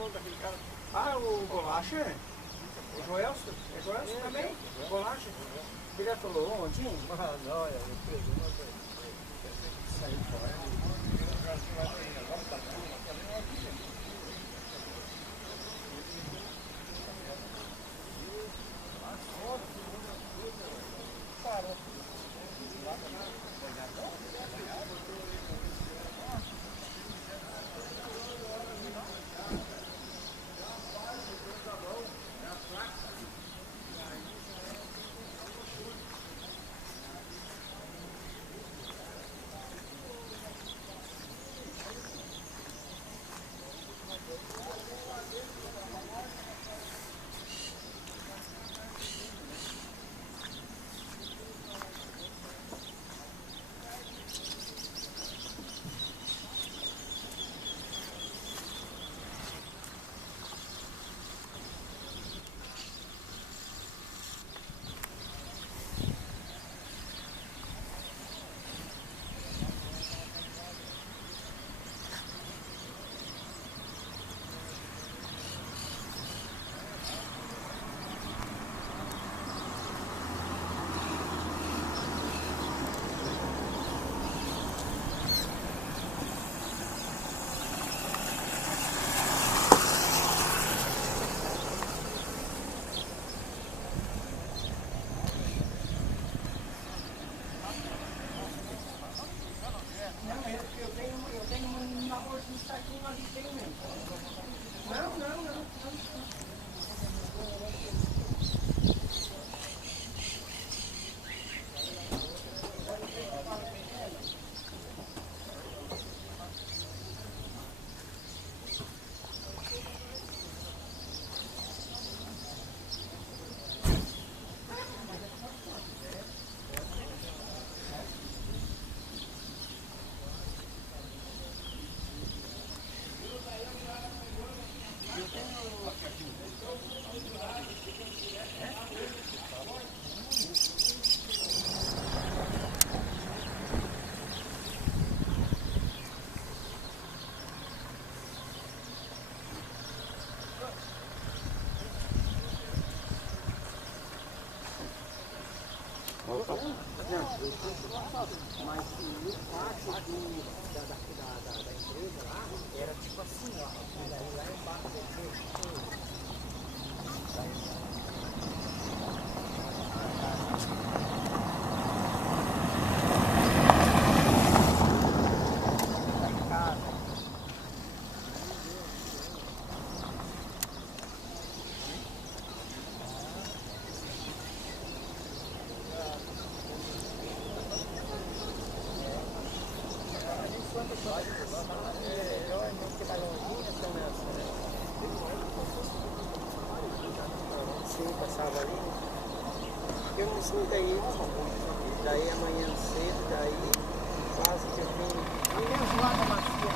nome daquele cara? Ah, o Bolacha? É Joelson? É Joelson também? Bolacha? Ele atolou ontem? Ah, não, eu perdi uma coisa. Saiu fora. Mas no quarto da empresa lá, era tipo assim, ó. E daí lá embaixo passava ali, eu não sei daí amanhã cedo, daí quase que eu tenho. E nem zoada macia.